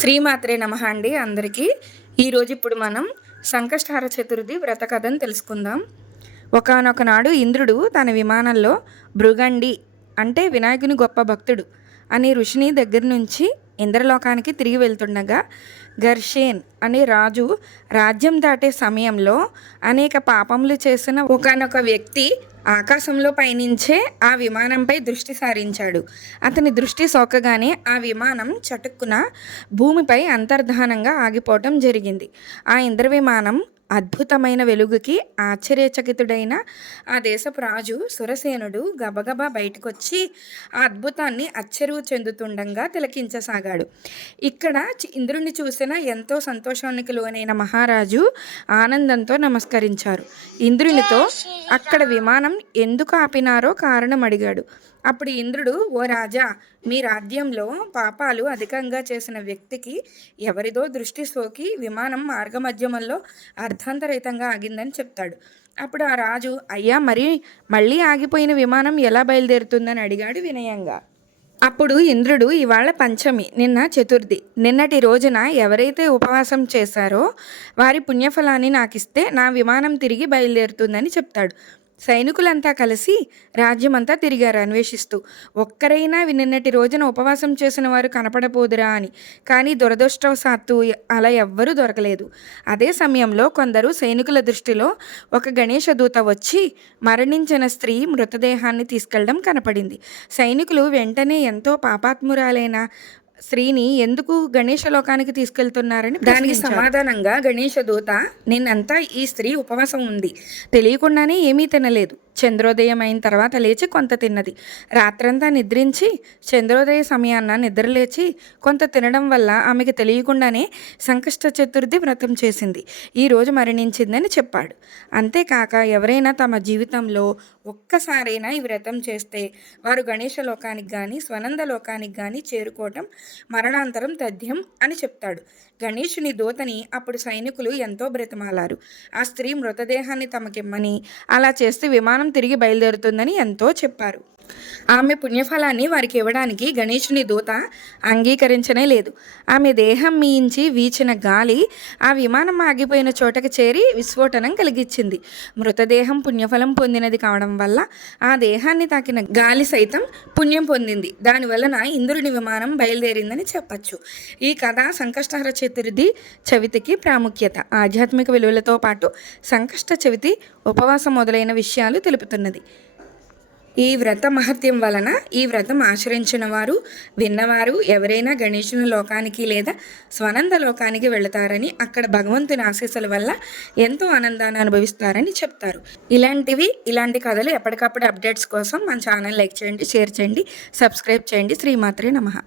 శ్రీమాత్రే నమః అండి అందరికీ. ఈరోజు ఇప్పుడు మనం సంకష్టహర చతుర్థి వ్రత కథను తెలుసుకుందాం. ఒకానొక నాడు ఇంద్రుడు తన విమానంలో భృగండి అంటే వినాయకుని గొప్ప భక్తుడు అనే ఋషిని దగ్గర నుంచి ఇంద్రలోకానికి తిరిగి వెళ్తుండగా ఘర్షేన్ అనే రాజు రాజ్యం దాటే సమయంలో అనేక పాపములు చేసిన ఒకానొక వ్యక్తి ఆకాశంలో పయనించే ఆ విమానంపై దృష్టి సారించాడు. అతని దృష్టి సోకగానే ఆ విమానం చటుక్కున భూమిపై అంతర్ధానంగా ఆగిపోవటం జరిగింది. ఆ ఇంద్ర విమానం అద్భుతమైన వెలుగుకి ఆశ్చర్యచకితుడైన ఆ దేశపు రాజు సురసేనుడు గబగబా బయటకొచ్చి ఆ అద్భుతాన్ని ఆశ్చర్యం చెందుతుండగా తిలకించసాగాడు. ఇక్కడ ఇంద్రుణ్ణి చూసిన ఎంతో సంతోషానికి లోనైన మహారాజు ఆనందంతో నమస్కరించారు. ఇంద్రునితో అక్కడ విమానం ఎందుకు ఆపినారో కారణం అడిగాడు. అప్పుడు ఇంద్రుడు, ఓ రాజా, మీ రాజ్యంలో పాపాలు అధికంగా చేసిన వ్యక్తికి ఎవరిదో దృష్టి సోకి విమానం మార్గమధ్యమంలో అర్ధాంతరహితంగా ఆగిందని చెప్తాడు. అప్పుడు ఆ రాజు, అయ్యా, మళ్ళీ ఆగిపోయిన విమానం ఎలా బయలుదేరుతుందని అడిగాడు వినయంగా. అప్పుడు ఇంద్రుడు, ఇవాళ పంచమి, నిన్న చతుర్థి. నిన్నటి రోజున ఎవరైతే ఉపవాసం చేశారో వారి పుణ్యఫలాన్ని నాకిస్తే నా విమానం తిరిగి బయలుదేరుతుందని చెప్తాడు. సైనికులంతా కలిసి రాజ్యమంతా తిరిగారు అన్వేషిస్తూ. ఒక్కరైనా నిన్నటి రోజున ఉపవాసం చేసిన వారు కనపడపోదురా అని. కానీ దురదృష్టవశాత్తు అలా ఎవ్వరూ దొరకలేదు. అదే సమయంలో కొందరు సైనికుల దృష్టిలో ఒక గణేష దూత వచ్చి మరణించిన స్త్రీ మృతదేహాన్ని తీసుకెళ్లడం కనపడింది. సైనికులు వెంటనే ఎంతో పాపాత్మురాలైన స్త్రీని ఎందుకు గణేష లోకానికి తీసుకెళ్తున్నారని దానికి సమాధానంగా గణేష దూత, నిన్నంతా ఈ స్త్రీ ఉపవాసం ఉంది, తెలియకుండానే ఏమీ తినలేదు. చంద్రోదయం అయిన తర్వాత లేచి కొంత తిన్నది. రాత్రంతా నిద్రించి చంద్రోదయ సమయాన్న నిద్రలేచి కొంత తినడం వల్ల ఆమెకు తెలియకుండానే సంకష్ట చతుర్థి వ్రతం చేసింది. ఈరోజు మరణించిందని చెప్పాడు. అంతేకాక ఎవరైనా తమ జీవితంలో ఒక్కసారైనా ఈ వ్రతం చేస్తే వారు గణేష లోకానికి కానీ స్వనంద లోకానికి కానీ చేరుకోవటం మరణాంతరం తథ్యం అని చెప్తాడు. గణేషుని దూతని అప్పుడు సైనికులు ఎంతో బ్రతిమాలారు. ఆ స్త్రీ మృతదేహాన్ని తమకిమ్మని, అలా చేస్తే విమానం తిరిగి బయలుదేరుతుందని ఎంతో చెప్పారు. ఆమె పుణ్యఫలాన్ని వారికి ఇవ్వడానికి గణేషుని దూత అంగీకరించనే లేదు. ఆమె దేహం మీయించి వీచిన గాలి ఆ విమానం ఆగిపోయిన చోటకి చేరి విస్ఫోటనం కలిగించింది. మృతదేహం పుణ్యఫలం పొందినది కావడం వల్ల ఆ దేహాన్ని తాకిన గాలి సైతం పుణ్యం పొందింది. దానివలన ఇంద్రుని విమానం బయలుదేరిందని చెప్పచ్చు. ఈ కథ సంకష్టహర చతుర్థి చవితికి ప్రాముఖ్యత, ఆధ్యాత్మిక విలువలతో పాటు సంకష్ట చవితి ఉపవాసం మొదలైన విషయాలు తెలుపుతున్నది. ఈ వ్రత మహత్యం వలన ఈ వ్రతం ఆచరించిన వారు, విన్నవారు ఎవరైనా గణేశుని లోకానికి లేదా స్వనంద లోకానికి వెళతారని, అక్కడ భగవంతుని ఆశీస్సుల వల్ల ఎంతో ఆనందాన్ని అనుభవిస్తారని చెప్తారు. ఇలాంటి కథలు ఎప్పటికప్పుడు అప్డేట్స్ కోసం మన ఛానల్ లైక్ చేయండి, షేర్ చేయండి, సబ్స్క్రైబ్ చేయండి. శ్రీమాత్రే నమః.